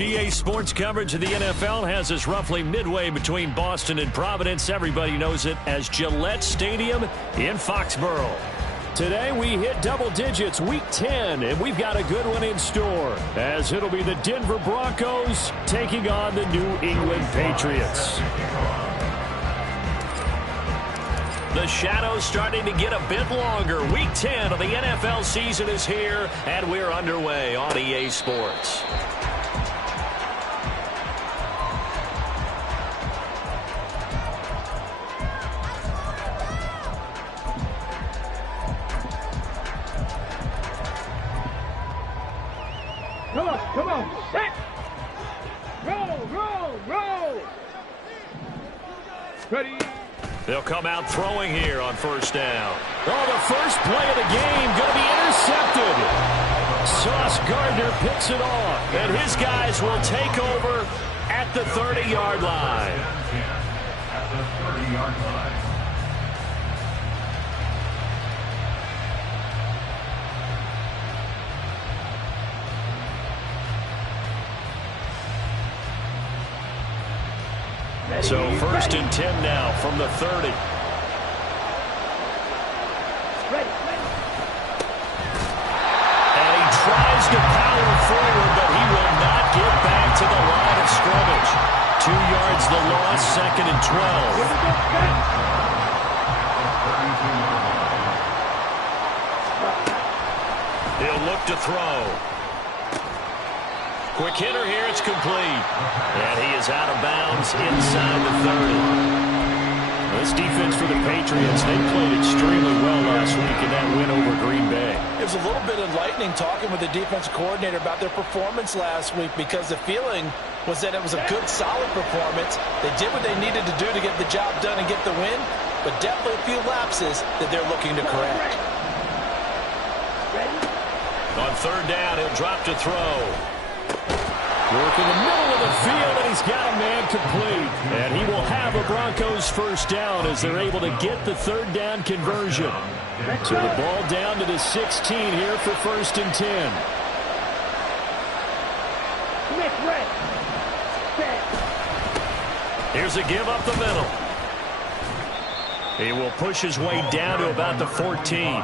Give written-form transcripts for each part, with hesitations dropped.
EA Sports coverage of the NFL has us roughly midway between Boston and Providence. Everybody knows it as Gillette Stadium in Foxborough. Today we hit double digits, week 10, and we've got a good one in store, as it'll be the Denver Broncos taking on the New England Patriots. The shadow's starting to get a bit longer. Week 10 of the NFL season is here, and we're underway on EA Sports. Come on, set! Roll! Ready? They'll come out throwing here on first down. Oh, the first play of the game going to be intercepted. Sauce Gardner picks it off, and his guys will take over at the 30-yard line. At the 30-yard line. So first and 10 now from the 30. And he tries to power forward, but he will not get back to the line of scrimmage. 2 yards the loss, second and 12. He'll look to throw. Quick hitter here, it's complete. And he is out of bounds inside the 30. This defense for the Patriots, they played extremely well last week in that win over Green Bay. It was a little bit enlightening talking with the defensive coordinator about their performance last week, because the feeling was that it was a good, solid performance. They did what they needed to do to get the job done and get the win, but definitely a few lapses that they're looking to correct. On third down, he'll drop to throw. Work in the middle of the field, and he's got a man complete. And he will have a Broncos first down as they're able to get the third down conversion. So the ball down to the 16 here for first and 10. Here's a give up the middle. He will push his way down to about the 14.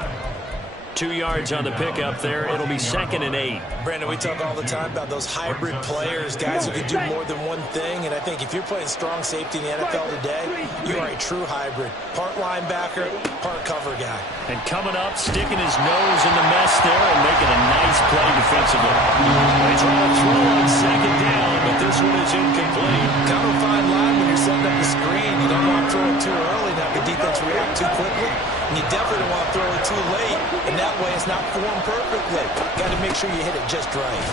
2 yards on the pickup there. It'll be second and 8. Brandon, we talk all the time about those hybrid players, guys who can do more than one thing. And I think if you're playing strong safety in the NFL today, you are a true hybrid. Part linebacker, part cover guy. And coming up, sticking his nose in the mess there and making a nice play defensively. They try to throw on second down, but this one is incomplete. Kind of a fine line when you're setting up the screen. You don't want to throw it too early and have the defense react too quickly. And you definitely don't want to throw it too late. And that way it's not formed perfectly. Got to make sure you hit it just right.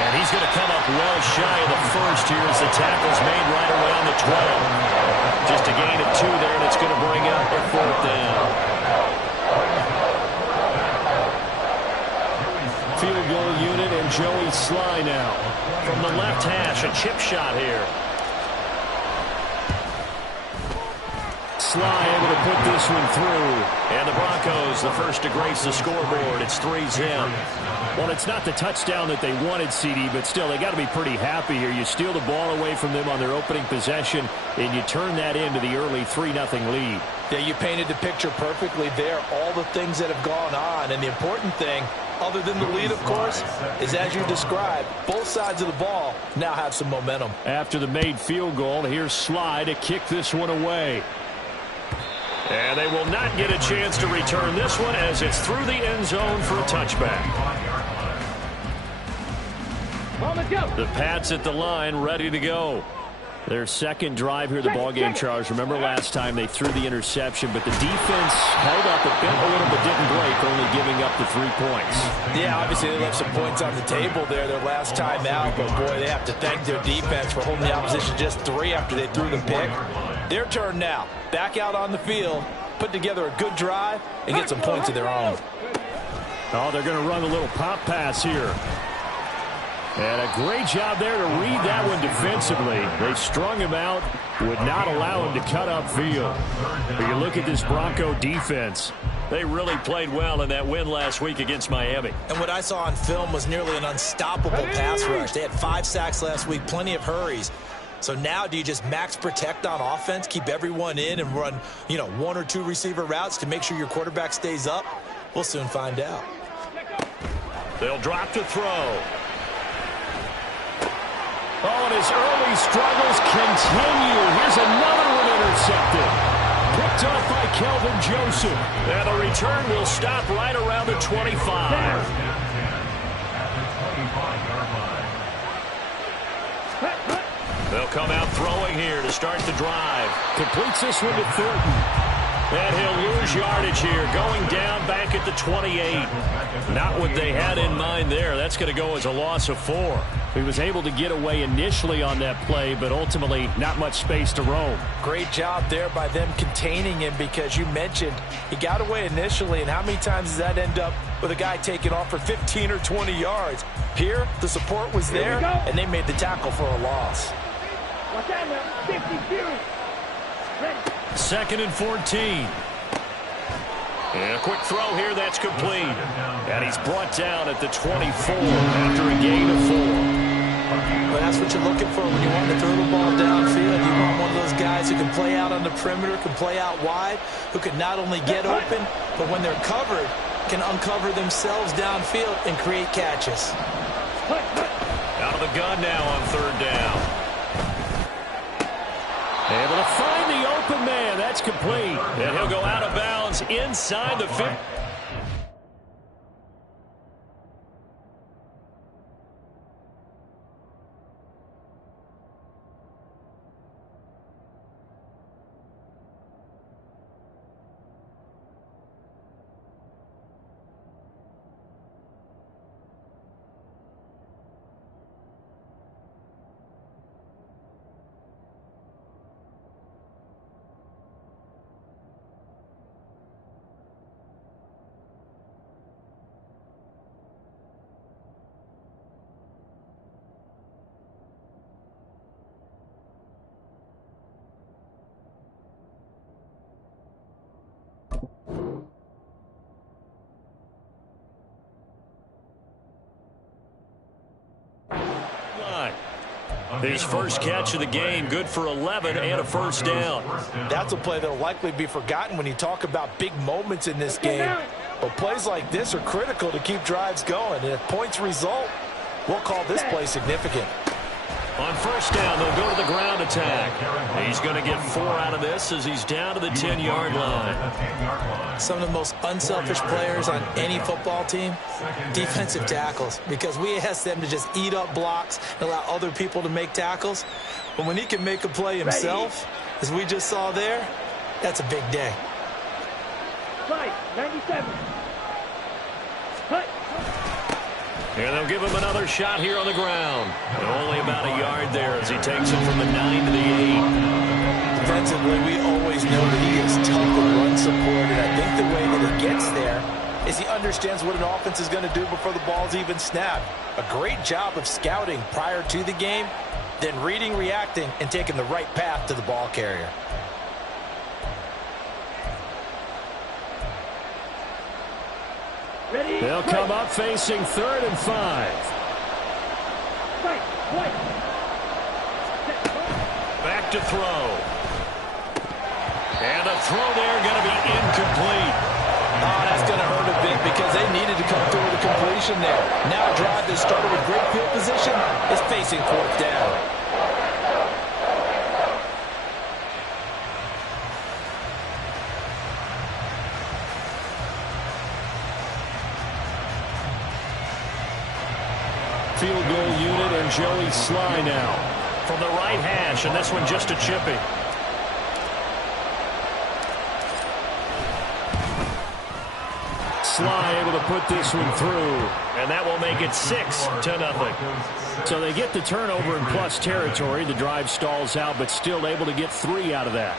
And he's going to come up well shy of the first here as the tackle's made right around the 12. Just a gain of 2 there, and it's going to bring up a fourth down. Field goal unit and Joey Sly now. From the left hash, a chip shot here. Sly able to put this one through. And the Broncos, the first to grace the scoreboard. It's 3-0. Well, it's not the touchdown that they wanted, CD, but still, they got to be pretty happy here. You steal the ball away from them on their opening possession, and you turn that into the early 3-0 lead. Yeah, you painted the picture perfectly there. All the things that have gone on, and the important thing, other than the lead, of course, is as you described, both sides of the ball now have some momentum. After the made field goal, here's Sly to kick this one away. And they will not get a chance to return this one as it's through the end zone for a touchback. The Pats at the line, ready to go. Their second drive here, the ballgame, Charles. Remember last time they threw the interception, but the defense held up a little but didn't break, only giving up the 3 points. Yeah, obviously they left some points on the table there their last time out, but boy, they have to thank their defense for holding the opposition just 3 after they threw the pick. Their turn now. Back out on the field, put together a good drive, and get some points of their own. Oh, they're going to run a little pop pass here. And a great job there to read that one defensively. They strung him out, would not allow him to cut upfield. But you look at this Bronco defense. They really played well in that win last week against Miami. And what I saw on film was nearly an unstoppable pass rush. They had 5 sacks last week, plenty of hurries. So now do you just max protect on offense, keep everyone in and run, 1 or 2 receiver routes to make sure your quarterback stays up? We'll soon find out. They'll drop to throw. Oh, and his early struggles continue. Here's another one intercepted. Picked off by Kelvin Joseph. And the return will stop right around the 25. They'll come out throwing here to start the drive. Completes this one to Thornton. And he'll lose yardage here, going down back at the 28. Not what they had in mind there. That's going to go as a loss of 4. He was able to get away initially on that play, but ultimately not much space to roam. Great job there by them containing him, because you mentioned he got away initially, and how many times does that end up with a guy taking off for 15 or 20 yards? Here, the support was there, and they made the tackle for a loss. Watch out now. 52. Ready. 2nd and 14. And a quick throw here, that's complete. And he's brought down at the 24 after a gain of 4. Well, that's what you're looking for when you want to throw the ball downfield. You want one of those guys who can play out on the perimeter, can play out wide, who can not only get open, but when they're covered, can uncover themselves downfield and create catches. Out of the gun now on 3rd down. Able to find the open man. That's complete. And he'll go out of bounds inside the 50. His first catch of the game, good for 11 and a 1st down. That's a play that will likely be forgotten when you talk about big moments in this game. But plays like this are critical to keep drives going. And if points result, we'll call this play significant. On 1st down, they'll go to the ground attack. He's going to get 4 out of this as he's down to the 10-yard line. Some of the most unselfish players on any football team, defensive tackles, because we ask them to just eat up blocks and allow other people to make tackles. But when he can make a play himself, as we just saw there, that's a big day. Right, 97. Cut. And they'll give him another shot here on the ground. And only about a yard there as he takes it from the 9 to the 8. Defensively, we always know that he is tough with run support, and I think the way that he gets there is he understands what an offense is going to do before the ball's even snapped. A great job of scouting prior to the game, then reading, reacting, and taking the right path to the ball carrier. Ready. They'll come up facing 3rd and 5. Back to throw. And a throw there going to be incomplete. Oh, that's going to hurt a bit because they needed to come through with a completion there. Now a drive that started with great field position is facing 4th down. Field goal unit and Joey Sly now from the right hash, and this one just a chippy. Sly able to put this one through, and that will make it 6-0. So they get the turnover in plus territory. The drive stalls out, but still able to get 3 out of that.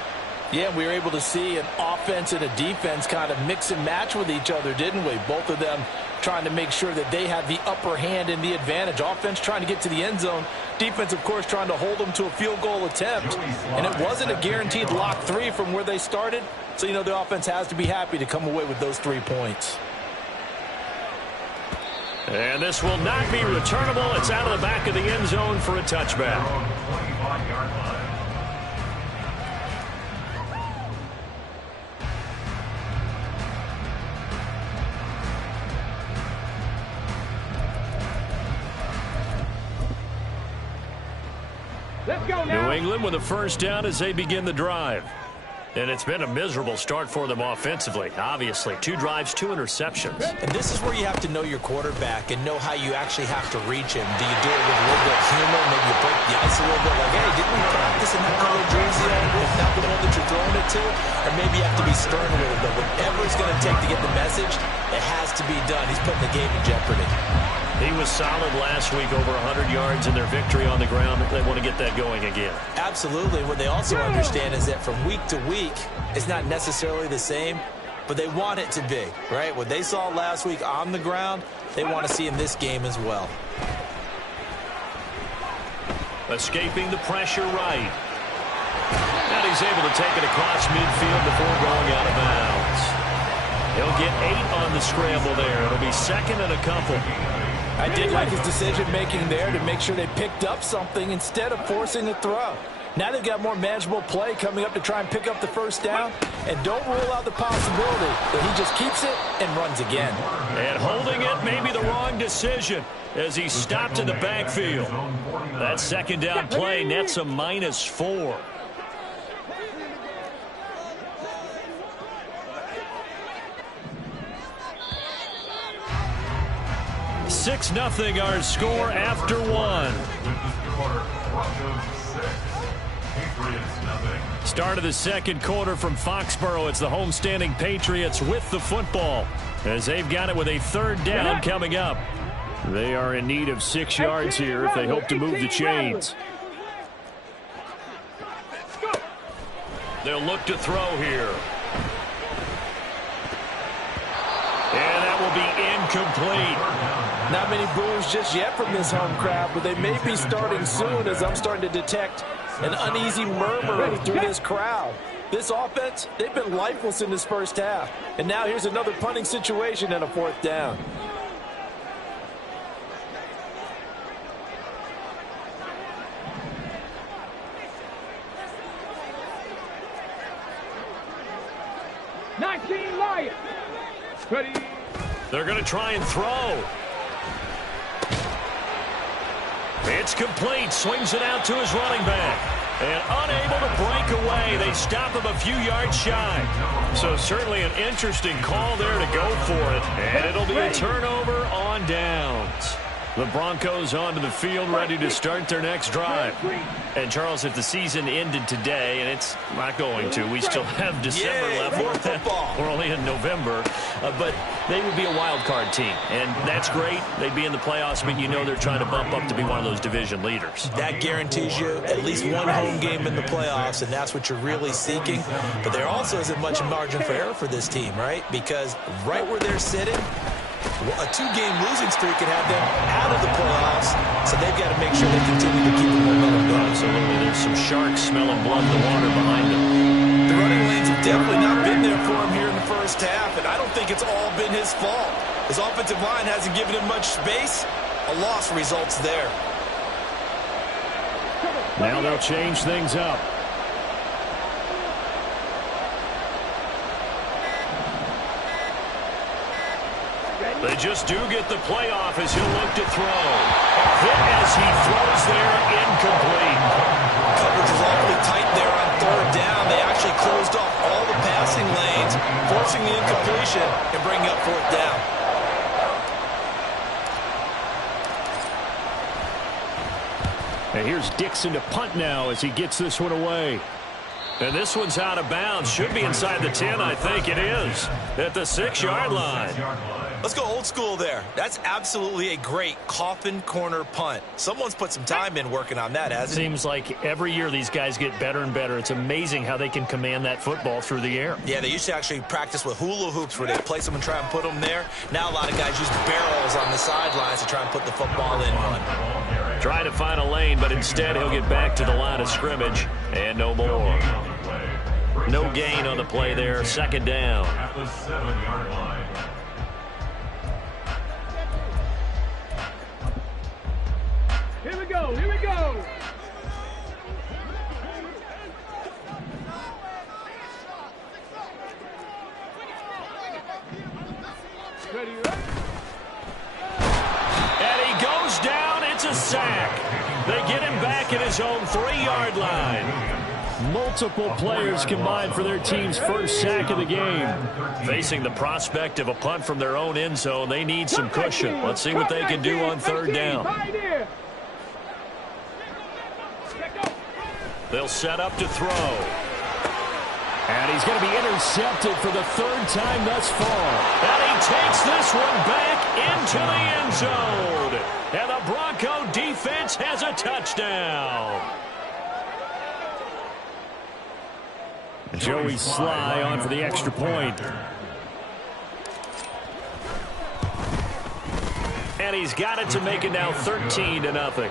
Yeah, we were able to see an offense and a defense kind of mix and match with each other, didn't we? Both of them trying to make sure that they have the upper hand and the advantage. Offense trying to get to the end zone. Defense, of course, trying to hold them to a field goal attempt. And it wasn't a guaranteed lock 3 from where they started. So, you know, the offense has to be happy to come away with those 3 points. And this will not be returnable. It's out of the back of the end zone for a touchback. Let's go now. New England with a first down as they begin the drive. And it's been a miserable start for them offensively. Obviously, 2 drives, 2 interceptions. And this is where you have to know your quarterback and know how you actually have to reach him. Do you do it with a little bit of humor? Maybe you break the ice a little bit like, hey, didn't we practice in that color jersey if not the one that you're throwing it to? Or maybe you have to be stern with it. But whatever it's going to take to get the message, it has to be done. He's putting the game in jeopardy. He was solid last week, over 100 yards in their victory on the ground. They want to get that going again. Absolutely. What they also understand is that from week to week, it's not necessarily the same, but they want it to be, right? What they saw last week on the ground, they want to see in this game as well. Escaping the pressure right. And he's able to take it across midfield before going out of bounds. He'll get 8 on the scramble there. It'll be 2nd and a couple. I did like his decision-making there to make sure they picked up something instead of forcing a throw. Now they've got more manageable play coming up to try and pick up the first down. And don't rule out the possibility that he just keeps it and runs again. And holding it may be the wrong decision as he stopped in the backfield. That second down play nets a -4. 6-0 our score after 1. Start of the second quarter from Foxborough. It's the homestanding Patriots with the football as they've got it with a 3rd down coming up. They are in need of 6 yards here if they hope to move the chains. They'll look to throw here. And that will be incomplete. Not many boos just yet from this home crowd, but they may be starting soon as I'm starting to detect an uneasy murmur through this crowd. This offense, they've been lifeless in this first half. And now here's another punting situation and a 4th down. Ready. They're going to try and throw. It's complete. Swings it out to his running back. And unable to break away. They stop him a few yards shy. So certainly an interesting call there to go for it. And it'll be a turnover on downs. The Broncos onto the field ready to start their next drive. And, Charles, if the season ended today, and it's not going to, we still have December left. More football. We're only in November. But they would be a wild card team. And that's great. They'd be in the playoffs, but you know they're trying to bump up to be one of those division leaders. That guarantees you at least one home game in the playoffs, and that's what you're really seeking. But there also isn't much margin for error for this team, right? Because right where they're sitting, a 2-game losing streak could have them out of the playoffs, so they've got to make sure they continue to keep the momentum going. Absolutely. There's some sharks smelling blood in the water behind them. The running lanes have definitely not been there for him here in the first half, and I don't think it's all been his fault. His offensive line hasn't given him much space. A loss results there. Now they'll change things up. They just do get the playoff as he'll look to throw. Hit as he throws there, incomplete. Coverage was awfully tight there on 3rd down. They actually closed off all the passing lanes, forcing the incompletion and bringing up 4th down. And here's Dixon to punt now as he gets this one away. And this one's out of bounds. Should be inside the 10, I think it is. At the 6-yard line. Let's go old school there. That's absolutely a great coffin corner punt. Someone's put some time in working on that, hasn't it? Seems like every year these guys get better and better. It's amazing how they can command that football through the air. Yeah, they used to actually practice with hula hoops where they place them and try and put them there. Now a lot of guys use barrels on the sidelines to try and put the football in one. Trying to find a lane, but instead he'll get back to the line of scrimmage and no more. No gain on the play there. Second down. At the 7-yard line. Here we go. Here we go. Ready, right? And he goes down. It's a sack. They get him back at his own 3-yard line. Multiple players combined for their team's first sack of the game. Facing the prospect of a punt from their own end zone, they need some cushion. Let's see what they can do on third down. They'll set up to throw. And he's going to be intercepted for the third time thus far. And he takes this one back into the end zone. And the Bronco defense has a touchdown. Joey Sly on for the extra point. And he's got it to make it now 13-0.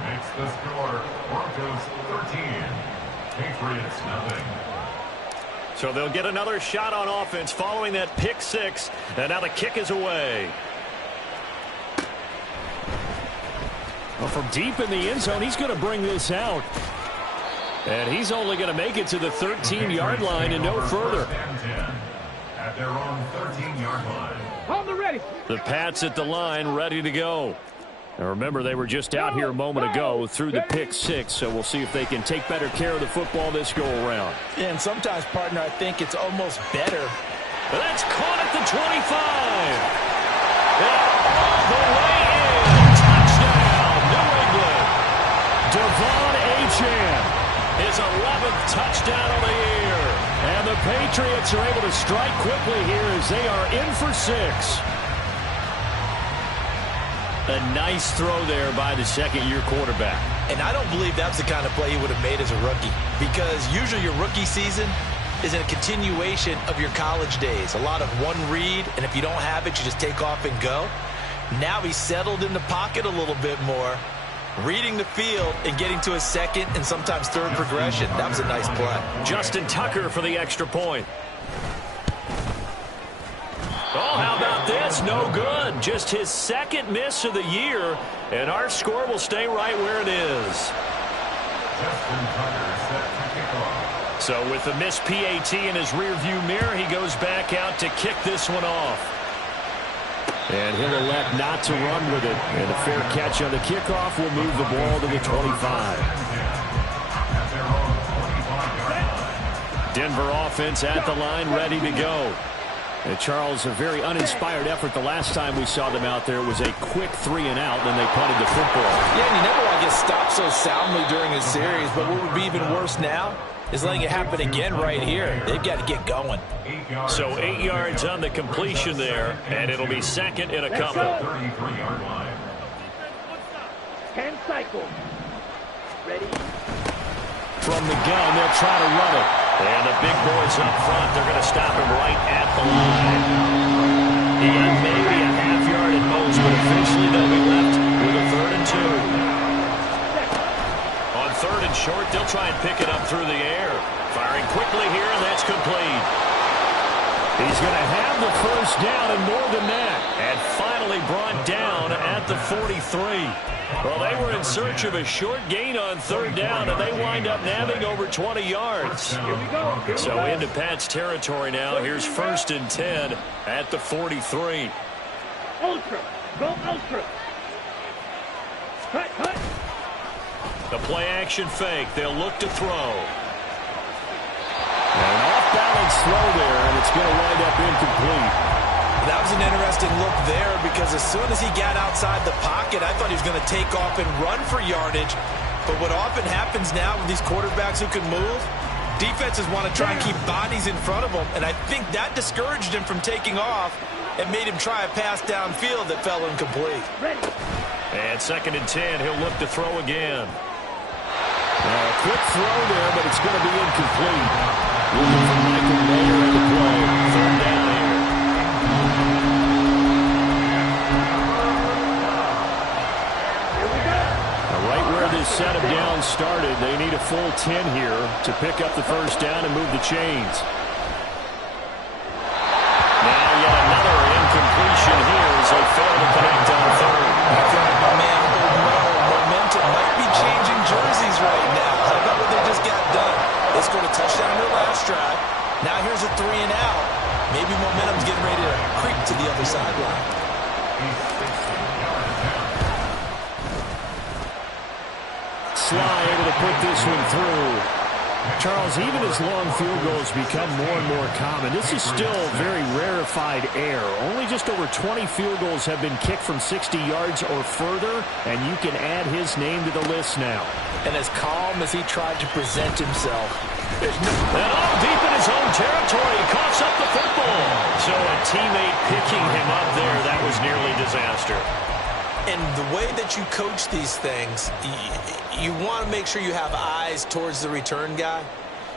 Makes the score Broncos 13, Patriots nothing. So they'll get another shot on offense following that pick six. And now the kick is away. Well, from deep in the end zone, he's going to bring this out. And he's only going to make it to the 13-yard line and no further. At their own 13-yard line. Hold the ready. The Pats at the line, ready to go. Now remember, they were just out here a moment ago through the pick six, so we'll see if they can take better care of the football this go-around. Yeah, and sometimes, partner, I think it's almost better. That's caught at the 25. And all the way in. Touchdown, New England. Devon Achane. His 11th touchdown of the year. And the Patriots are able to strike quickly here as they are in for 6. A nice throw there by the second-year quarterback. And I don't believe that's the kind of play he would have made as a rookie, because usually your rookie season is a continuation of your college days. A lot of one read, and if you don't have it, you just take off and go. Now he's settled in the pocket a little bit more, reading the field and getting to a second and sometimes third progression. That was a nice play. Justin Tucker for the extra point. Oh, how about this? No good. Just his second miss of the year, and our score will stay right where it is. Justin Tucker set to kick off. So with the missed PAT in his rearview mirror, he goes back out to kick this one off. And he'll elect not to run with it. And a fair catch on the kickoff will move the ball to the 25. Denver offense at the line, ready to go. And Charles, a very uninspired effort the last time we saw them out there. It was a quick 3-and-out, and then they punted the football. Yeah, and you never want to get stopped so soundly during a series, but what would be even worse now is letting it happen again right here. They've got to get going. So 8 yards on the completion there, and it'll be second and a couple. 33-yard line. 10 cycles. Ready? From the gun, they'll try to run it. And the big boys up front, they're going to stop him right at the line. He got maybe a half yard at most, but officially they'll be left with a 3rd and 2. On 3rd and short, they'll try and pick it up through the air. Firing quickly here, and that's complete. He's going to have the first down and more than that. And finally brought down at the 43. Well, they were in search of a short gain on 3rd down, and they wind up nabbing over 20 yards. Here we go. Here we So go. into Pat's territory now. Here's 1st and 10 at the 43. Ultra. Go ultra. Cut, cut. The play action fake. They'll look to throw. And an off-balance throw there, and it's going to wind up incomplete. That was an interesting look there, because as soon as he got outside the pocket, I thought he was going to take off and run for yardage. But what often happens now with these quarterbacks who can move, defenses want to try and keep bodies in front of them, and I think that discouraged him from taking off. and made him try a pass downfield that fell incomplete. Ready. And 2nd and 10, he'll look to throw again. A quick throw there, but it's going to be incomplete. Looking for Michael Mayer in the play. 3rd down here. Right where this set of downs started, they need a full 10 here to pick up the 1st down and move the chains. Now yet another incompletion here as they fail to connect on 3rd. That's right, my man. Momentum might be changing jerseys right now. How about what they just got done? They scored a touchdown in their last drive. Now here's a 3 and out. Maybe momentum's getting ready to creep to the other sideline. Sly able to put this one through. Charles, even as long field goals become more and more common, this is still very rarefied air. Only just over 20 field goals have been kicked from 60 yards or further, and you can add his name to the list now. And as calm as he tried to present himself. And all deep in his own territory, he coughs up the football. So a teammate picking him up there, that was nearly disaster. And the way that you coach these things, you want to make sure you have eyes towards the return guy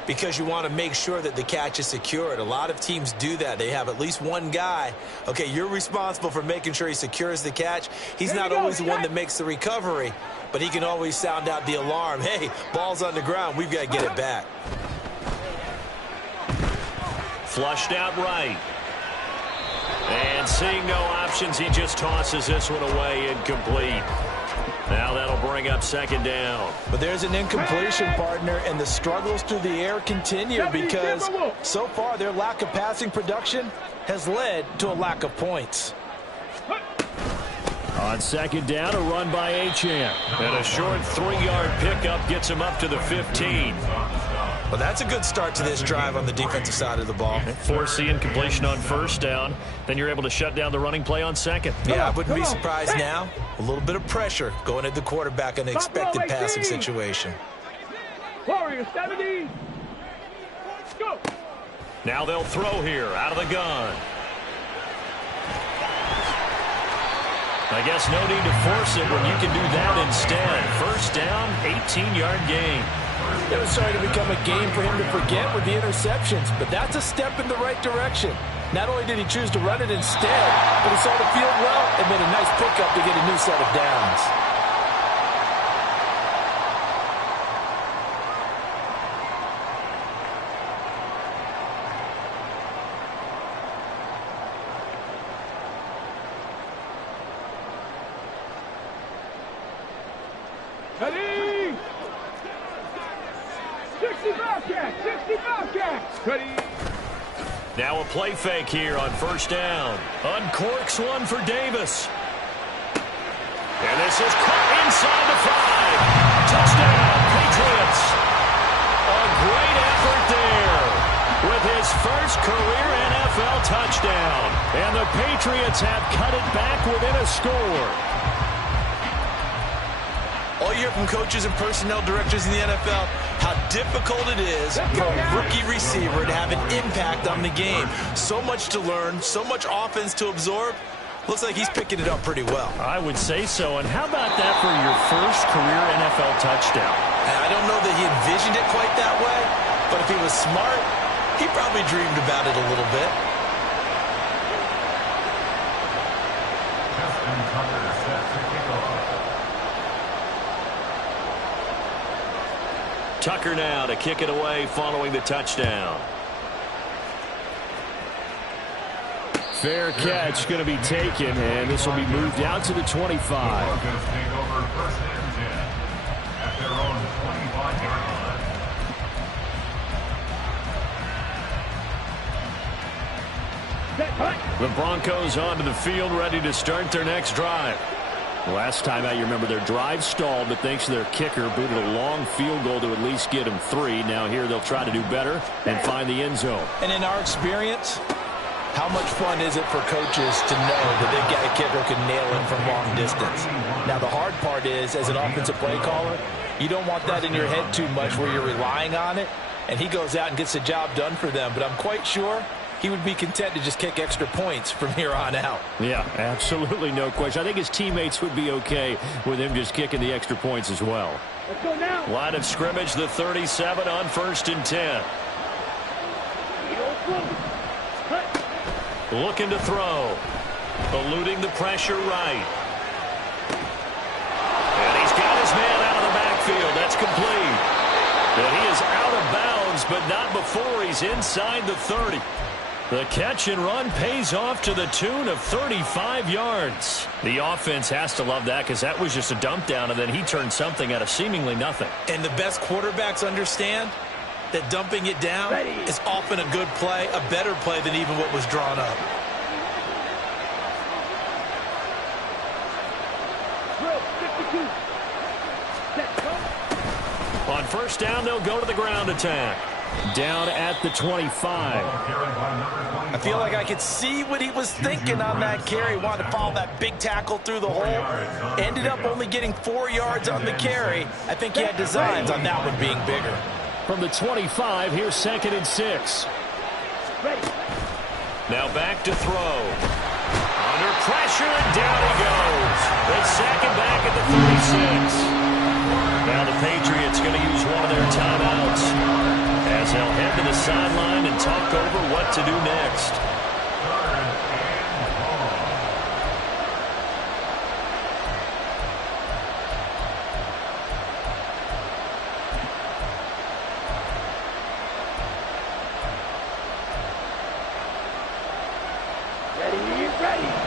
because you want to make sure that the catch is secured. A lot of teams do that. They have at least one guy. Okay, you're responsible for making sure he secures the catch. He's not always the one that makes the recovery, but he can always sound out the alarm. Hey, ball's on the ground. We've got to get it back. Flushed out right. And seeing no options, he just tosses this one away, incomplete. Now that'll bring up 2nd down. But there's an incompletion, partner, and the struggles through the air continue because so far their lack of passing production has led to a lack of points. On 2nd down, a run by Achane. And a short 3-yard pickup gets him up to the 15. Well, that's a good start to this drive on the defensive side of the ball. Force the incompletion on 1st down. Then you're able to shut down the running play on 2nd. Yeah, I wouldn't be surprised now. A little bit of pressure going at the quarterback in an expected passing situation. Warrior 70. Go. Now they'll throw here out of the gun. I guess no need to force it when you can do that instead. 1st down, 18-yard gain. It was starting to become a game for him to forget with the interceptions, but that's a step in the right direction. Not only did he choose to run it instead, but he saw the field well and made a nice pickup to get a new set of downs. Ready. 60 Bobcats. 60 Bobcats. Ready. Now a play fake here on 1st down. Uncorks one for Davis. And this is caught inside the 5. Touchdown, Patriots. A great effort there with his first career NFL touchdown. And the Patriots have cut it back within a score. All you hear from coaches and personnel directors in the NFL, how difficult it is for a rookie receiver to have an impact on the game. So much to learn, so much offense to absorb. Looks like he's picking it up pretty well. I would say so. And how about that for your first career NFL touchdown? I don't know that he envisioned it quite that way, but if he was smart, he probably dreamed about it a little bit. Tucker now to kick it away following the touchdown. Fair catch going to be taken, and this will be moved out to the 25. The Broncos onto the field, ready to start their next drive. Last time out, you remember their drive stalled, but thanks to their kicker, booted a long field goal to at least get them 3. Now here they'll try to do better and find the end zone. And in our experience, how much fun is it for coaches to know that they've got a kicker who can nail it from long distance? Now the hard part is, as an offensive play caller, you don't want that in your head too much where you're relying on it, and he goes out and gets the job done for them. But I'm quite sure he would be content to just kick extra points from here on out. Yeah, absolutely no question. I think his teammates would be okay with him just kicking the extra points as well. Let's go now. Line of scrimmage, the 37 on 1st and 10. Looking to throw. Eluding the pressure right. And he's got his man out of the backfield. That's complete. And he is out of bounds, but not before he's inside the 30. The catch and run pays off to the tune of 35 yards. The offense has to love that because that was just a dump down, and then he turned something out of seemingly nothing. And the best quarterbacks understand that dumping it down is often a good play, a better play than even what was drawn up. On 1st down, they'll go to the ground attack. Down at the 25. I feel like I could see what he was thinking on that carry. Wanted to follow that big tackle through the hole. Ended up only getting 4 yards on the carry. I think he had designs on that one being bigger. From the 25, here's 2nd and 6. Now back to throw. Under pressure, and down he goes. It's second back at the 36. Now the Patriots going to use one of their timeouts as they'll head to the sideline and talk over what to do next.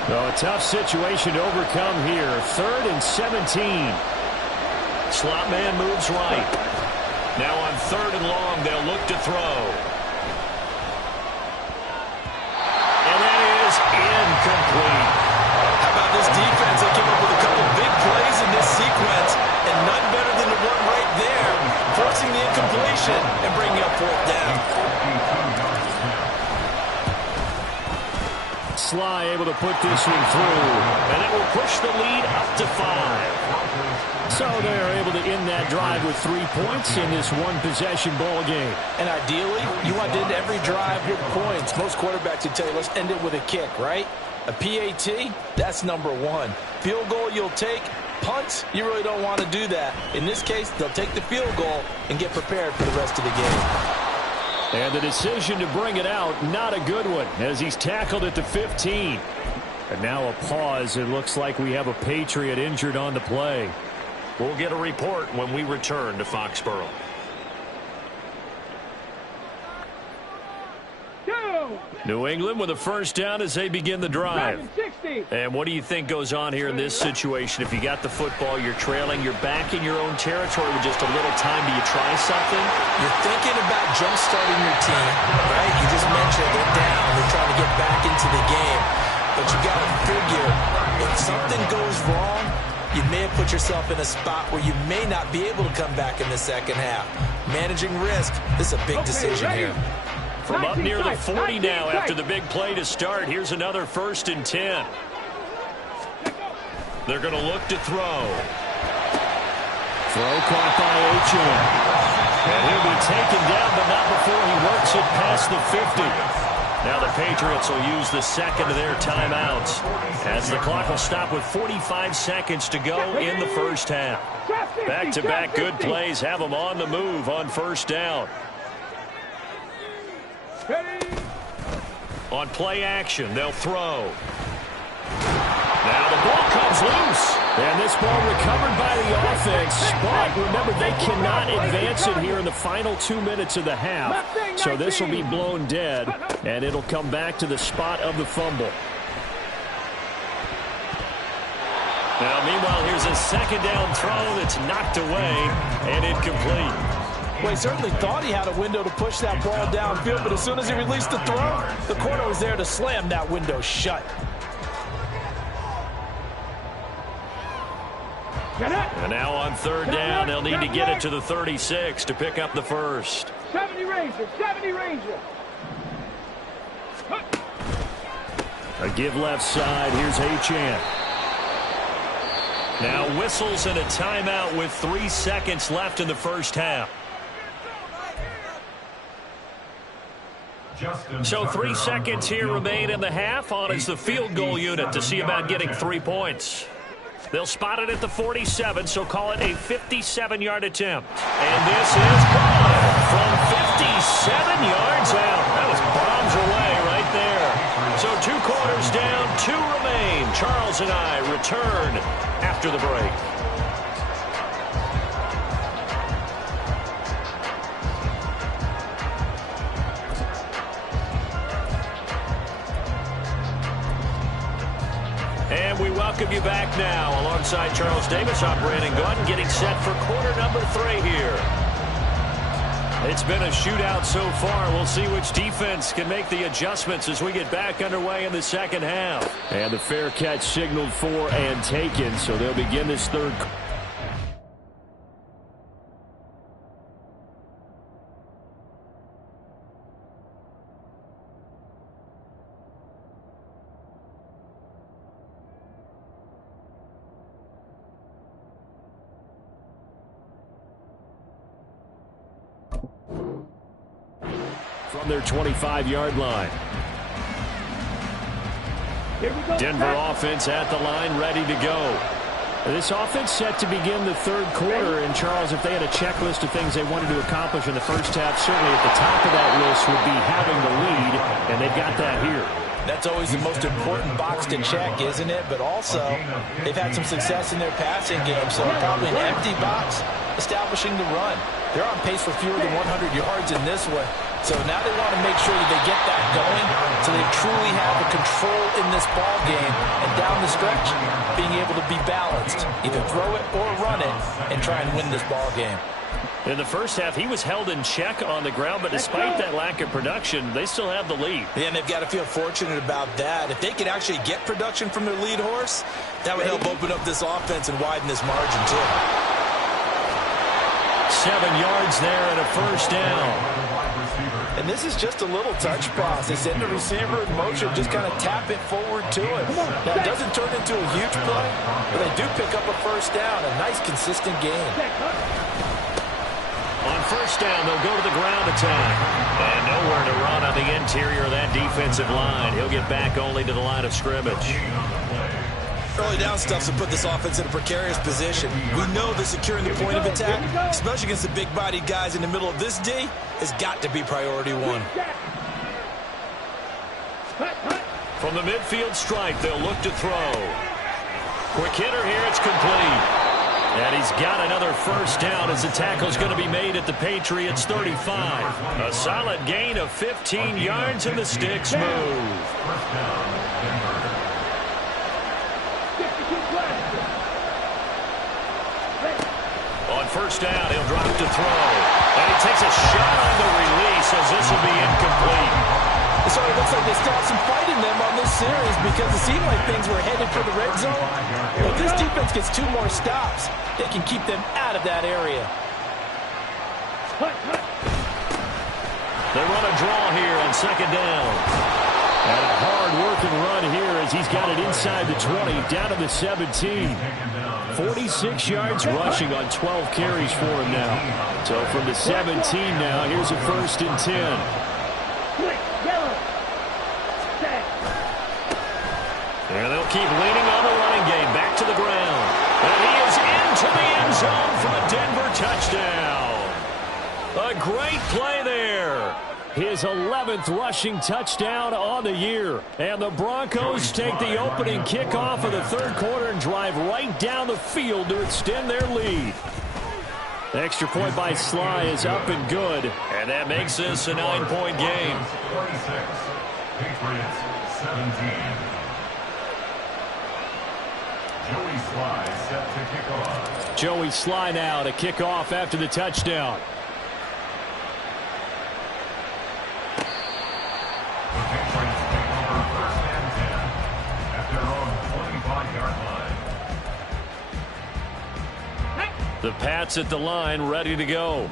So a tough situation to overcome here. 3rd and 17. Slot man moves right. Now on 3rd and long, they'll look to throw. And that is incomplete. How about this defense? They came up with a couple big plays in this sequence, and none better than the one right there, forcing the incompletion and bringing up 4th down. Sly able to put this one through. And it will push the lead up to 5. So they're able to end that drive with 3 points in this one-possession ball game. And ideally, you want to end every drive with points. Most quarterbacks would tell you, let's end it with a kick, right? A PAT, that's number 1. Field goal you'll take. Punts, you really don't want to do that. In this case, they'll take the field goal and get prepared for the rest of the game. And the decision to bring it out, not a good one, as he's tackled at the 15. And now a pause. It looks like we have a Patriot injured on the play. We'll get a report when we return to Foxborough. New England with a 1st down as they begin the drive. And what do you think goes on here in this situation? If you got the football, you're trailing, you're back in your own territory with just a little time. Do you try something? You're thinking about jump-starting your team, right? You just mentioned they're down. They're trying to get back into the game. But you got to figure, if something goes wrong, you may have put yourself in a spot where you may not be able to come back in the second half. Managing risk, this is a big decision here. From up near the 40 now after the big play to start. Here's another 1st and 10. They're going to look to throw. Throw caught by H.M. And he'll be taken down, but not before he works it past the 50. Now the Patriots will use the second of their timeouts as the clock will stop with 45 seconds to go in the 1st half. Back-to-back good plays have them on the move on 1st down. On play action, they'll throw. Now the ball comes loose. And this ball recovered by the offense. But remember, they cannot advance it here in the final 2 minutes of the half. So this will be blown dead, and it'll come back to the spot of the fumble. Now, meanwhile, here's a 2nd down throw that's knocked away and incomplete. Well, he certainly thought he had a window to push that ball downfield, but as soon as he released the throw, the corner was there to slam that window shut. And now on 3rd down, they'll need to get it to the 36 to pick up the 1st. 70 Ranger, 70 Ranger. A give left side. Here's H.M. Now whistles and a timeout with 3 seconds left in the 1st half. So 3 seconds here remain in the half. On is the field goal unit to see about getting 3 points. They'll spot it at the 47, so call it a 57-yard attempt. And this is gone from 57 yards out. That was bombs away right there. So 2 quarters down, 2 remain. Charles and I return after the break. And we welcome you back now. Alongside Charles Davis, I'm Brandon Gordon, getting set for quarter number 3 here. It's been a shootout so far. We'll see which defense can make the adjustments as we get back underway in the second half. And the fair catch signaled for and taken, so they'll begin this third quarter. From their 25-yard line. Here we go. Denver offense at the line, ready to go. This offense set to begin the third quarter. And, Charles, if they had a checklist of things they wanted to accomplish in the first half, certainly at the top of that list would be having the lead, and they've got that here. That's always the most important box to check, isn't it? But also, they've had some success in their passing game, so probably an empty box establishing the run. They're on pace for fewer than 100 yards in this one. So now they want to make sure that they get that going so they truly have the control in this ball game. And down the stretch, being able to be balanced. Either throw it or run it and try and win this ball game. In the first half, he was held in check on the ground, but despite that lack of production, they still have the lead. Yeah, and they've got to feel fortunate about that. If they could actually get production from their lead horse, that would help open up this offense and widen this margin, too. 7 yards there and a first down. And this is just a little touch pass. They send the receiver in motion, just kind of tap it forward to him. Now, it doesn't turn into a huge play, but they do pick up a first down. A nice, consistent game. On first down, they'll go to the ground attack. And nowhere to run on the interior of that defensive line. He'll get back only to the line of scrimmage. Early down stuffs will put this offense in a precarious position. We know that securing the point of attack, especially against the big-bodied guys in the middle of this D, has got to be priority 1. From the midfield stripe, they'll look to throw. Quick hitter here, it's complete. And he's got another first down as the tackle's going to be made at the Patriots' 35. A solid gain of 15 yards and the sticks move. On first down, he'll drop to throw. And he takes a shot on the release as this will be incomplete. So it looks like they still have some fight in them on this series because it seemed like things were headed for the red zone. But if this defense gets 2 more stops, they can keep them out of that area. They run a draw here on second down. And a hard-working run here as he's got it inside the 20, down to the 17. 46 yards rushing on 12 carries for him now. So from the 17 now, here's a first and 10. And they'll keep leaning on the running game. Back to the ground. And he is into the end zone for a Denver touchdown. A great play there. His 11th rushing touchdown on the year. And the Broncos take the opening kickoff of the third quarter and drive right down the field to extend their lead. The extra point by Sly is up and good. And that makes this a 9-point game. 46, Patriots 17. Joey Sly set to kick off. Joey Sly now to kick off after the touchdown. The Patriots take over first and 10 at their own 25-yard line. The Pats at the line, ready to go.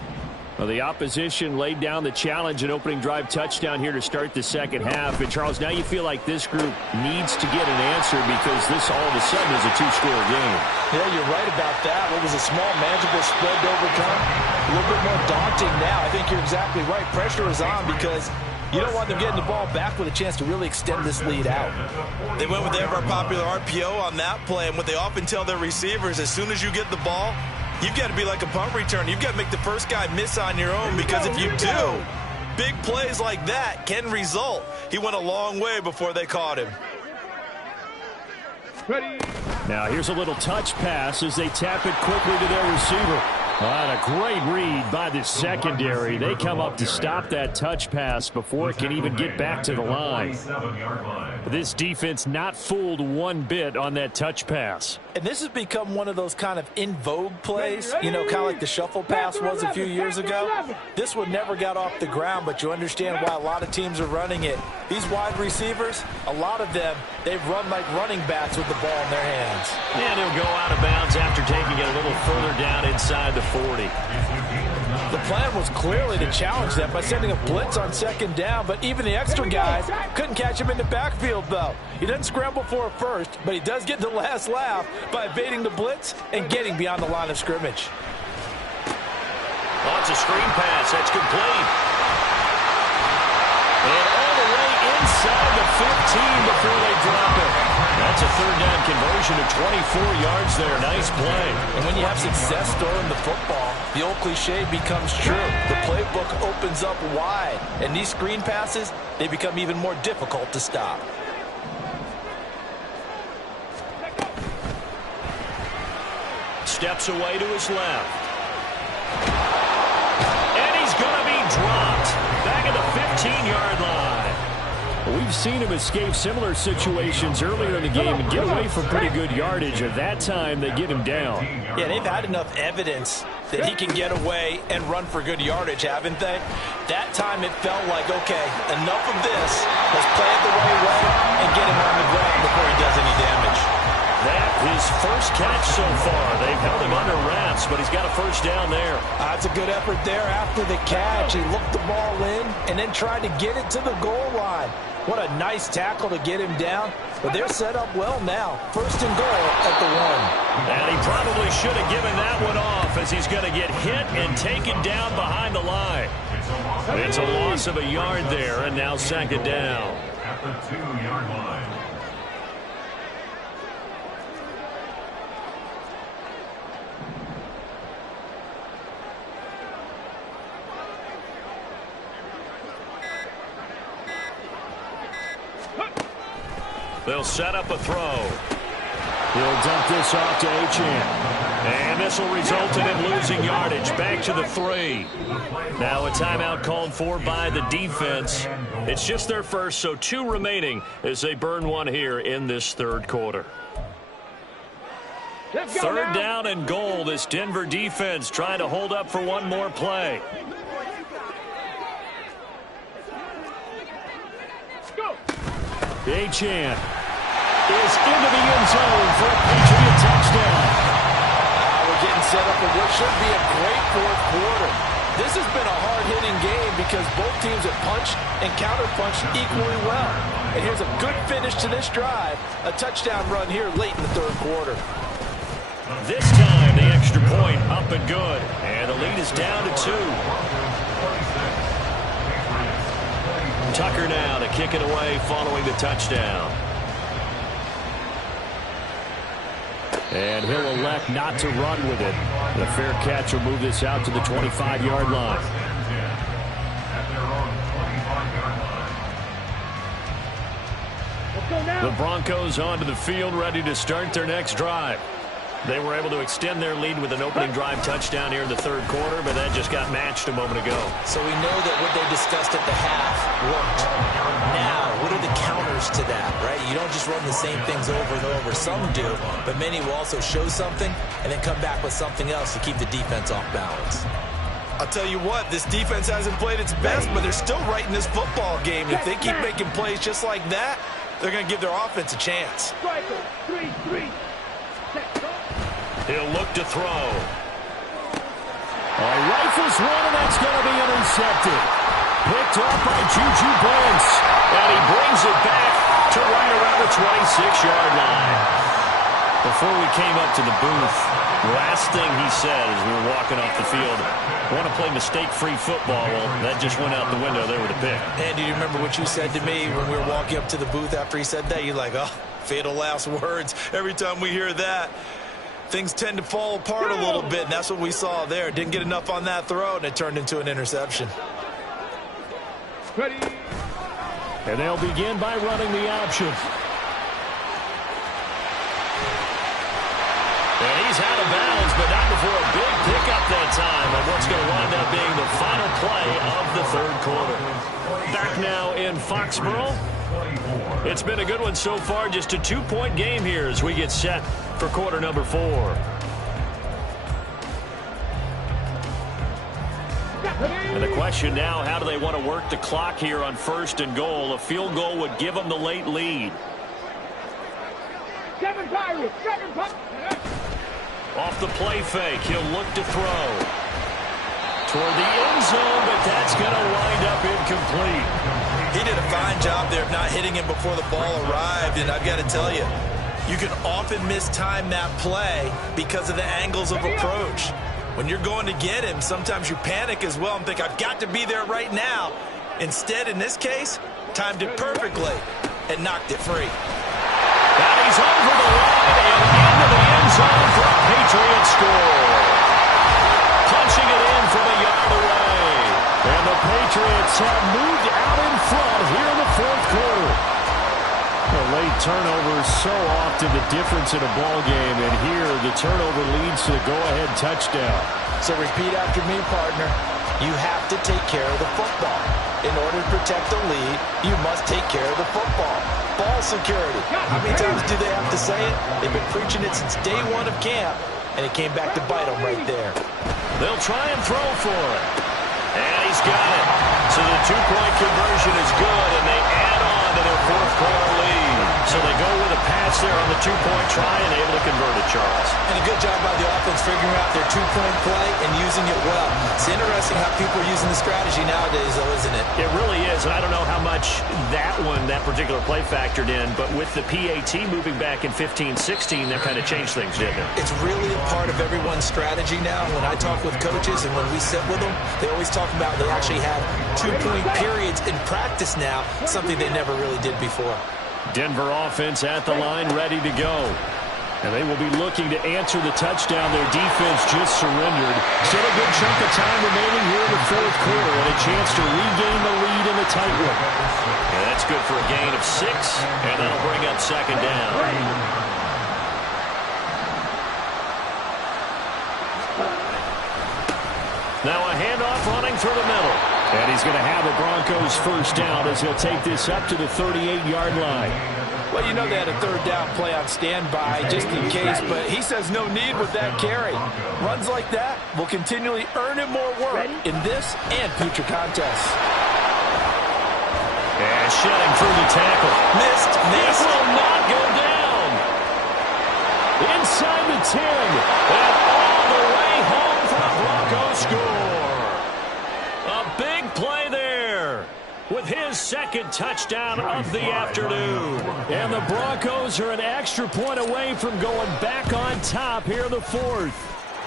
Well, the opposition laid down the challenge, an opening drive touchdown here to start the second half. And, Charles, now you feel like this group needs to get an answer because this all of a sudden is a 2-score game. Yeah, you're right about that. What was a small, manageable spread to overcome? A little bit more daunting now. I think you're exactly right. Pressure is on because You don't want them getting the ball back with a chance to really extend this lead out. They went with the ever-popular RPO on that play, and what they often tell their receivers, as soon as you get the ball, you've got to be like a punt return. You've got to make the first guy miss on your own, because if you do, big plays like that can result. He went a long way before they caught him. Now here's a little touch pass as they tap it quickly to their receiver. A great read by the secondary. They come up to stop that touch pass before it can even get back to the line. This defense not fooled one bit on that touch pass. And this has become one of those kind of in vogue plays, you know, kind of like the shuffle pass was a few years ago. This one never got off the ground, but you understand why a lot of teams are running it. These wide receivers, a lot of them, they've run like running backs with the ball in their hands. And he'll go out of bounds after taking it a little further down inside the 40. The plan was clearly to challenge them by sending a blitz on second down, but even the extra guys couldn't catch him in the backfield, though. He doesn't scramble for a first, but he does get the last laugh by evading the blitz and getting beyond the line of scrimmage. Oh, it's a screen pass. That's complete. And all the way inside the 15 before they drop it. That's a third down conversion of 24 yards there. Nice play. And when you have success throwing the football, the old cliche becomes true. The playbook opens up wide. And these screen passes, they become even more difficult to stop. Steps away to his left. And he's going to be dropped. Back at the 15-yard line. We've seen him escape similar situations earlier in the game and get away from pretty good yardage. At that time, they get him down. Yeah, they've had enough evidence that he can get away and run for good yardage, haven't they? That time it felt like, okay, enough of this. Let's play it the right way and get him on the ground before he does any damage. That his first catch so far. They've held him under wraps, but he's got a first down there. That's a good effort there after the catch. He looked the ball in and then tried to get it to the goal line. What a nice tackle to get him down. But they're set up well now. First and goal at the 1. And he probably should have given that one off as he's going to get hit and taken down behind the line. It's a loss of a yard there, and now second down. At the 2-yard line. They'll set up a throw. He'll dump this off to Achane. And this will result in him losing yardage. Back to the 3. Now a timeout called for by the defense. It's just their first, so 2 remaining as they burn one here in this third quarter. Third down and goal. This Denver defense trying to hold up for one more play. Achane is into the end zone for a Patriot touchdown. We're getting set up for what should be a great fourth quarter. This has been a hard-hitting game because both teams have punched and counterpunched equally well. And here's a good finish to this drive. A touchdown run here late in the third quarter. This time, the extra point up and good. And the lead is down to 2. Tucker now to kick it away following the touchdown. And he'll elect not to run with it. The fair catch will move this out to the 25-yard line. The Broncos onto the field, ready to start their next drive. They were able to extend their lead with an opening drive touchdown here in the third quarter, but that just got matched a moment ago. So we know that what they discussed at the half worked. Now, what are the counters to that, right? You don't just run the same things over and over. Some do, but many will also show something and then come back with something else to keep the defense off balance. I'll tell you what, this defense hasn't played its best, but they're still right in this football game. If they keep making plays just like that, they're going to give their offense a chance. Striker, 3-3. He'll look to throw. Rifles one, and that's going to be intercepted. Picked up by Juju Brents. And he brings it back to right around the 26-yard line. Before we came up to the booth, last thing he said as we were walking off the field, I want to play mistake-free football. Well, that just went out the window there with a pick. And do you remember what you said to me when we were walking up to the booth after he said that? You're like, oh, fatal last words. Every time we hear that, things tend to fall apart a little bit, and that's what we saw there. Didn't get enough on that throw, and it turned into an interception. Ready. And they'll begin by running the option. And he's out of bounds, but not before a big pickup that time on what's going to wind up being the final play of the third quarter. Back now in Foxborough. It's been a good one so far. Just a 2-point game here as we get set for quarter number 4. And the question now, how do they want to work the clock here on 1st and goal? A field goal would give them the late lead. 7 Pirates, 7 Pirates. Off the play fake, he'll look to throw. Toward the end zone, but that's going to wind up incomplete. He did a fine job there of not hitting him before the ball arrived, and I've got to tell you, you can often mistime that play because of the angles of approach. When you're going to get him, sometimes you panic as well and think, I've got to be there right now. Instead, in this case, timed it perfectly and knocked it free. And he's over the line and into the end zone for a Patriot score. Punching it in from a yard away. And the Patriots have moved out in front here in the 4th quarter. A late turnover is so often the difference in a ball game, and here the turnover leads to the go-ahead touchdown. So repeat after me, partner. You have to take care of the football. In order to protect the lead, you must take care of the football. Ball security. How many times do they have to say it? They've been preaching it since day 1 of camp, and it came back to bite them right there. They'll try and throw for it. And he's got it. So the 2-point conversion is good, and they add on to their 4th quarter lead. So they go with a pass there on the 2-point try and able to convert it, Charles. And a good job by the offense figuring out their 2-point play and using it well. It's interesting how people are using the strategy nowadays, though, isn't it? It really is, and I don't know how much that particular play factored in, but with the PAT moving back in 15-16, that kind of changed things, didn't it? It's really a part of everyone's strategy now. When I talk with coaches and when we sit with them, they always talk about they actually have 2-point periods in practice now, something they never really did before. Denver offense at the line, ready to go. And they will be looking to answer the touchdown. Their defense just surrendered. Still a good chunk of time remaining here in the 4th quarter and a chance to regain the lead in the tight one. And that's good for a gain of 6, and that'll bring up 2nd down. Now a handoff running through the middle. And he's going to have a Broncos 1st down as he'll take this up to the 38-yard line. Well, you know they had a 3rd down play on standby just in case, but he says no need with that carry. Runs like that will continually earn him more work in this and future contests. And shedding through the tackle. Missed. This will not go down. Inside the 10. And all the way home for the Broncos score. A big play there with his 2nd touchdown of the afternoon. And the Broncos are an extra point away from going back on top here in the 4th.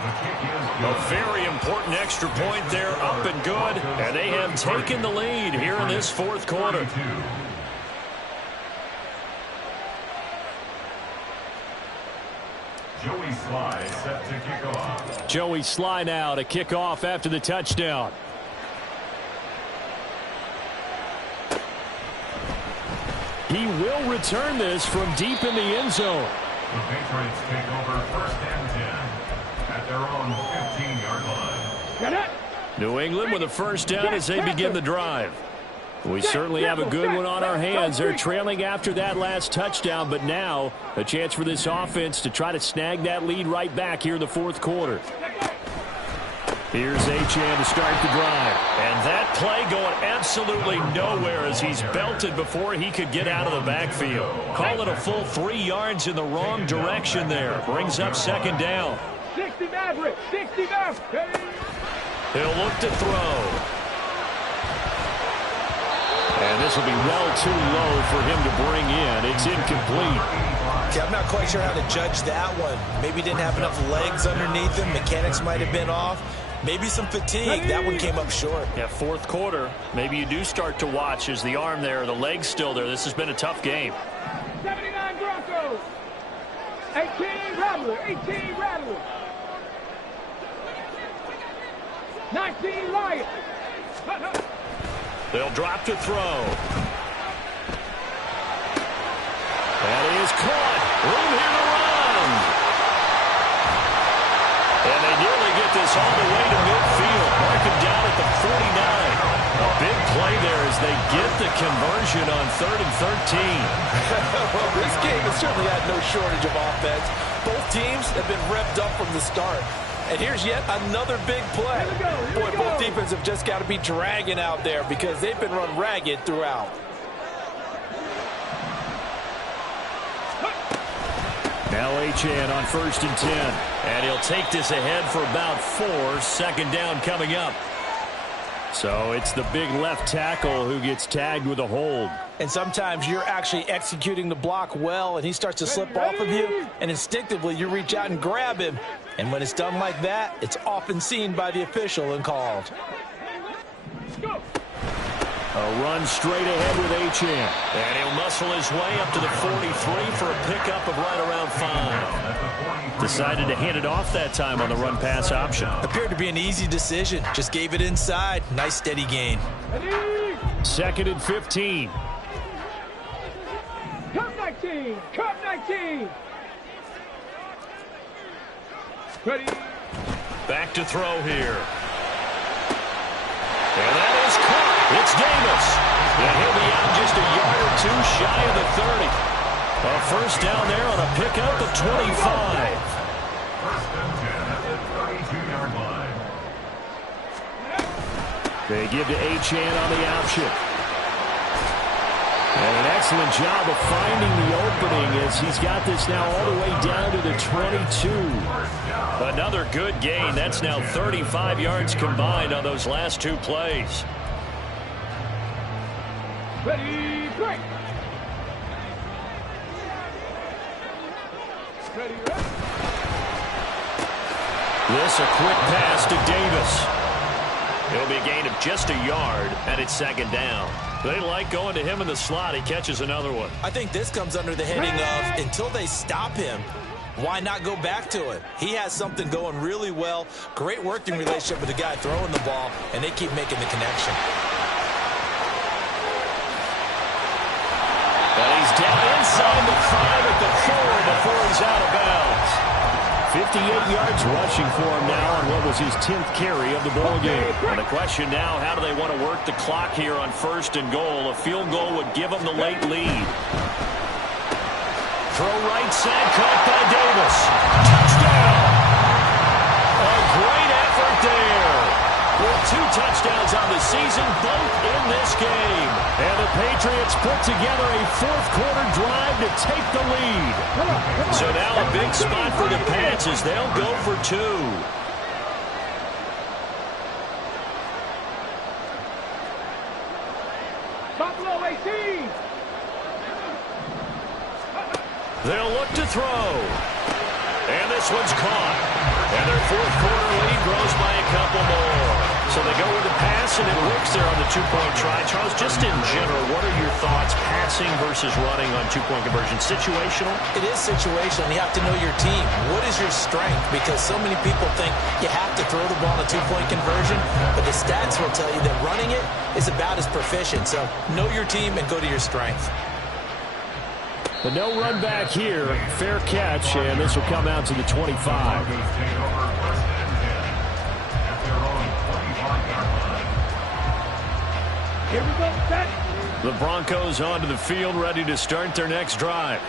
A very important extra point there, up and good. And they have taken the lead here in this 4th quarter. Joey Sly set to kick off. Joey Sly now to kick off after the touchdown. He will return this from deep in the end zone. The Patriots take over 1st and 10 at their own 15-yard line. New England with a 1st down as they begin the drive. We certainly have a good one on our hands. They're trailing after that last touchdown, but now a chance for this offense to try to snag that lead right back here in the 4th quarter. Here's Achane to start the drive. And that play going absolutely nowhere as he's belted before he could get out of the backfield. Call it a full 3 yards in the wrong direction there. Brings up 2nd down. 60 Maverick, 60 Maverick. He'll look to throw. And this will be well too low for him to bring in. It's incomplete. Okay, I'm not quite sure how to judge that one. Maybe didn't have enough legs underneath him. Mechanics might have been off. Maybe some fatigue. That one came up short. Yeah, fourth quarter. Maybe you do start to watch. Is the arm there, the leg's still there? This has been a tough game. 79 Broncos. 18 Rattler. 18 Rattler. 19 Lions. They'll drop to throw. That is caught. Room here to run. And they nearly get this all the way to midfield. Mark him down at the 49. A big play there as they get the conversion on 3rd and 13. Well, this game has certainly had no shortage of offense. Both teams have been revved up from the start. And here's yet another big play. Boy, both defenses have just got to be dragging out there because they've been run ragged throughout. Now Achane on 1st and 10. And he'll take this ahead for about 4. 2nd down coming up. So it's the big left tackle who gets tagged with a hold. And sometimes you're actually executing the block well, and he starts to slip off of you, and instinctively you reach out and grab him. And when it's done like that, it's often seen by the official and called. A run straight ahead with Achane. And he'll muscle his way up to the 43 for a pickup of right around 5. Decided to hand it off that time on the run-pass option. Appeared to be an easy decision. Just gave it inside. Nice steady gain. 2nd and 15. Cup 19. Cup 19. Ready. Back to throw here. And that is caught. It's Davis. And he'll be out just a yard or 2 shy of the 30. A first down there on a pickup of 25. 1st and 10 at the 32-yard line. They give to Achane on the option. And an excellent job of finding the opening as he's got this now all the way down to the 22. Another good gain. That's now 35 yards combined on those last 2 plays. Ready, break. Ready, ready. This a quick pass to Davis. It'll be a gain of just a yard, and it's 2nd down. They like going to him in the slot. He catches another one. I think this comes under the heading of until they stop him, why not go back to it? He has something going really well. Great working relationship with the guy throwing the ball, and they keep making the connection. And he's down inside the 5 at the 4 before he's out of bounds. 58 yards rushing for him now on what was his 10th carry of the ball game. And the question now, how do they want to work the clock here on 1st and goal? A field goal would give them the late lead. Throw right side, caught by Davis. Touchdown! A great effort there. With 2 touchdowns on the season, both in this game. And the Patriots put together a 4th quarter drive to take the lead. So now a big spot for the Pats as they'll go for 2. Buffalo 18. They'll look to throw. And this one's caught. And their 4th quarter lead grows by a couple more. So they go with the pass, and it works there on the 2-point try. Charles, just in general, what are your thoughts passing versus running on 2-point conversion? Situational? It is situational. You have to know your team. What is your strength? Because so many people think you have to throw the ball on a 2-point conversion, but the stats will tell you that running it is about as proficient. So know your team and go to your strength. The no run back here. Fair catch, and this will come out to the 25. Here we go, set. The Broncos onto the field, ready to start their next drive.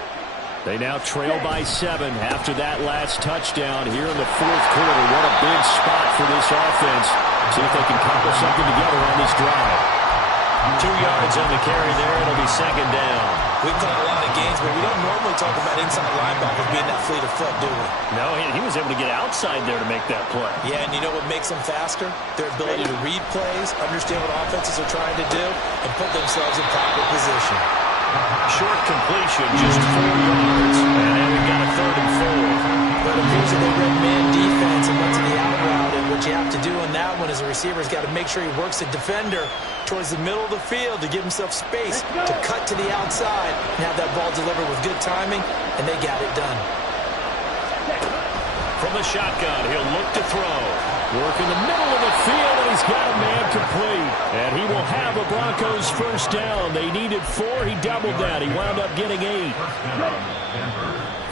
They now trail by 7 after that last touchdown here in the 4th quarter. What a big spot for this offense. See if they can cobble something together on this drive. 2 yards on the carry there. It'll be 2nd down. We've caught a lot of games, but we don't normally talk about inside linebackers being that fleet of foot, do we? No, he was able to get outside there to make that play. Yeah, and you know what makes them faster? Their ability to read plays, understand what offenses are trying to do, and put themselves in proper position. Short completion, just 4 yards. And 3rd and 4. But it appears that they read man defense and went to the out route. And what you have to do on that one is a receiver's got to make sure he works the defender towards the middle of the field to give himself space to cut to the outside and have that ball delivered with good timing, and they got it done. From the shotgun, he'll look to throw. Work in the middle of the field, and he's got a man complete. And he will have the Broncos first down. They needed 4. He doubled that. He wound up getting 8.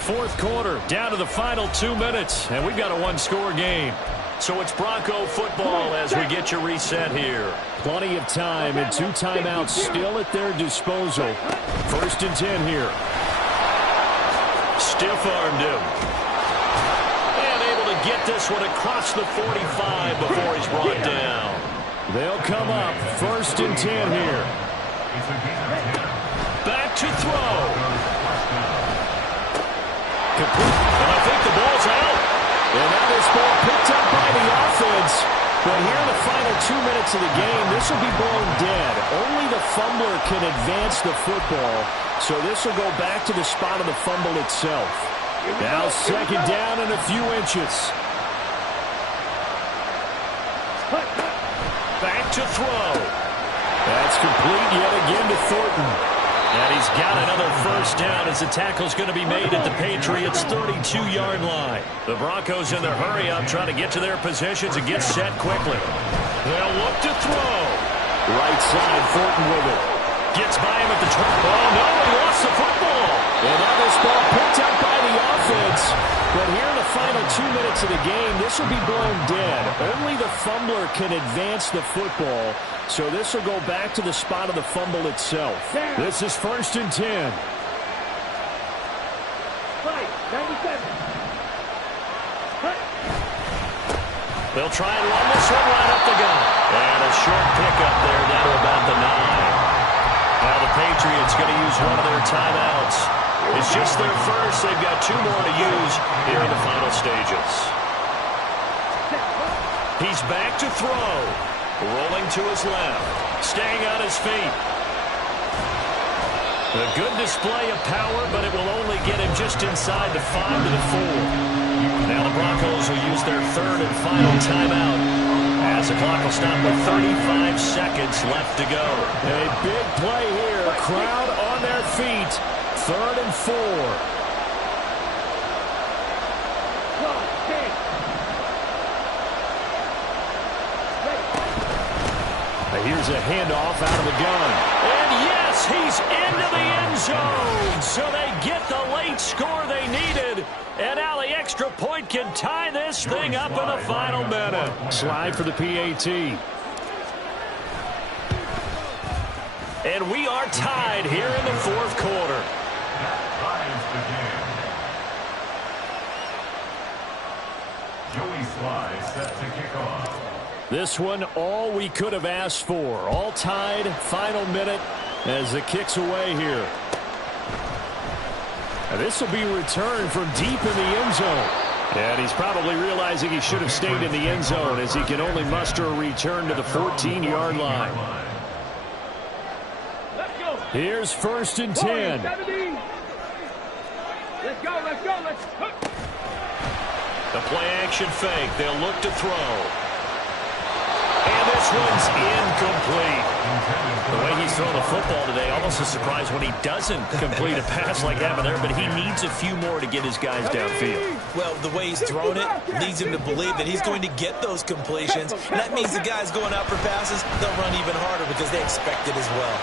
Fourth quarter, down to the final 2 minutes, and we've got a 1-score game. So it's Bronco football as we get you reset here. Plenty of time and 2 timeouts still at their disposal. 1st and 10 here. Stiff-armed him. And able to get this one across the 45 before he's brought down. They'll come up 1st and 10 here. Back to throw. Complete. And I think the ball's out. And now this ball picked up by the offense. But here in the final 2 minutes of the game, this will be blown dead. Only the fumbler can advance the football. So this will go back to the spot of the fumble itself. Now 2nd down and a few inches. Back to throw. That's complete yet again to Thornton. And he's got another 1st down as the tackle's going to be made at the Patriots' 32-yard line. The Broncos in their hurry-up trying to get to their positions and get set quickly. They'll look to throw. Right side, Thornton with it. Gets by him at the 20. Oh, no, he lost the football. And now this ball picked up by the offense. But here in the final 2 minutes of the game, this will be blown dead. Only the fumbler can advance the football. So this will go back to the spot of the fumble itself. This is 1st and 10. They'll try and run this one right up the gut. And a short pickup there down to about the 9. Now the Patriots going to use one of their timeouts. It's just their first. They've got 2 more to use here in the final stages. He's back to throw. Rolling to his left. Staying on his feet. A good display of power, but it will only get him just inside the 5 to the 4. Now the Broncos will use their 3rd and final timeout as the clock will stop with 35 seconds left to go. A big play here. Crowd on their feet. 3rd and 4. Here's a handoff out of the gun. And yes, he's into the end zone. So they get the late score they needed. And now the extra point can tie this thing up in the final minute. Slide for the PAT. And we are tied here in the 4th quarter. Joey Sly set to kick off. This one, all we could have asked for. All tied, final minute as the kick's away here. And this will be returned from deep in the end zone. And he's probably realizing he should have stayed in the end zone as he can only muster a return to the 14-yard line. Here's 1st and 10. Let's go, let's go, let's go. The play action fake. They'll look to throw. And this one's incomplete. The way he's thrown the football today, almost a surprise when he doesn't complete a pass like happened there, but he needs a few more to get his guys downfield. Well, the way he's thrown it leads him to believe that he's going to get those completions. And that means the guys going out for passes, they'll run even harder because they expect it as well.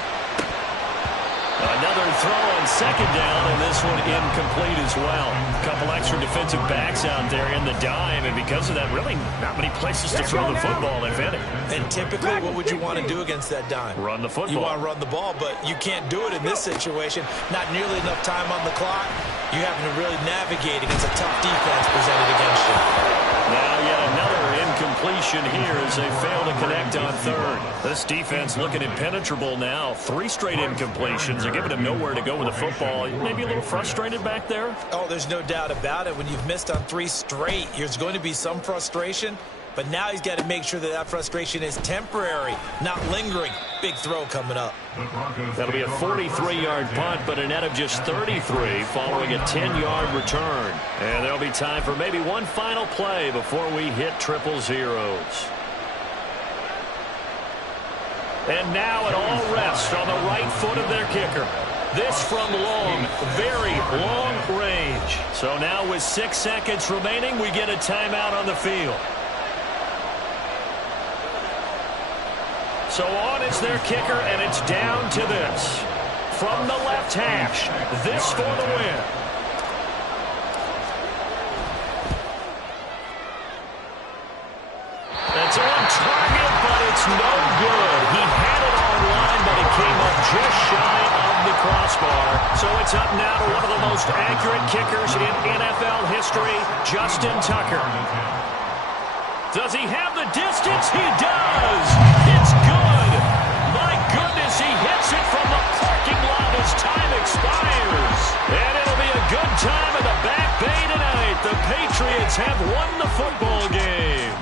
Another throw on 2nd down, and this one incomplete as well. A couple extra defensive backs out there in the dime, and because of that, really not many places to throw the football, if any. And typically, what would you want to do against that dime? Run the football. You want to run the ball, but you can't do it in this situation. Not nearly enough time on the clock. You're having to really navigate against a tough defense presented against you. Now yet another incompletion here as they fail to connect on 3rd. This defense looking impenetrable now. 3 straight incompletions. They're giving him nowhere to go with the football. Maybe a little frustrated back there? Oh, there's no doubt about it. When you've missed on 3 straight, there's going to be some frustration. But now he's got to make sure that that frustration is temporary, not lingering. Big throw coming up. That'll be a 43-yard punt, but a net of just 33 following a 10-yard return. And there'll be time for maybe one final play before we hit triple zeros. And now it all rests on the right foot of their kicker. This from long, very long range. So now with 6 seconds remaining, we get a timeout on the field. So on is their kicker, and it's down to this. From the left hash, this for the win. That's on target, but it's no good. He had it on line, but it came up just shy of the crossbar. So it's up now to one of the most accurate kickers in NFL history, Justin Tucker. Does he have the distance? He does. It's good. My goodness, he hits it from the parking lot as time expires. And it'll be a good time in the Back Bay tonight. The Patriots have won the football game.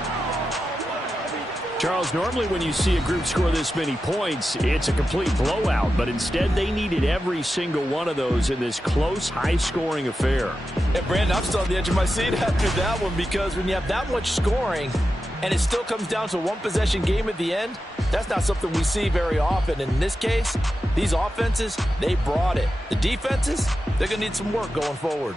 Charles, normally when you see a group score this many points, it's a complete blowout. But instead, they needed every single one of those in this close, high-scoring affair. And, Brandon, I'm still on the edge of my seat after that one because when you have that much scoring and it still comes down to a one-possession game at the end, that's not something we see very often. And in this case, these offenses, they brought it. The defenses, they're going to need some work going forward.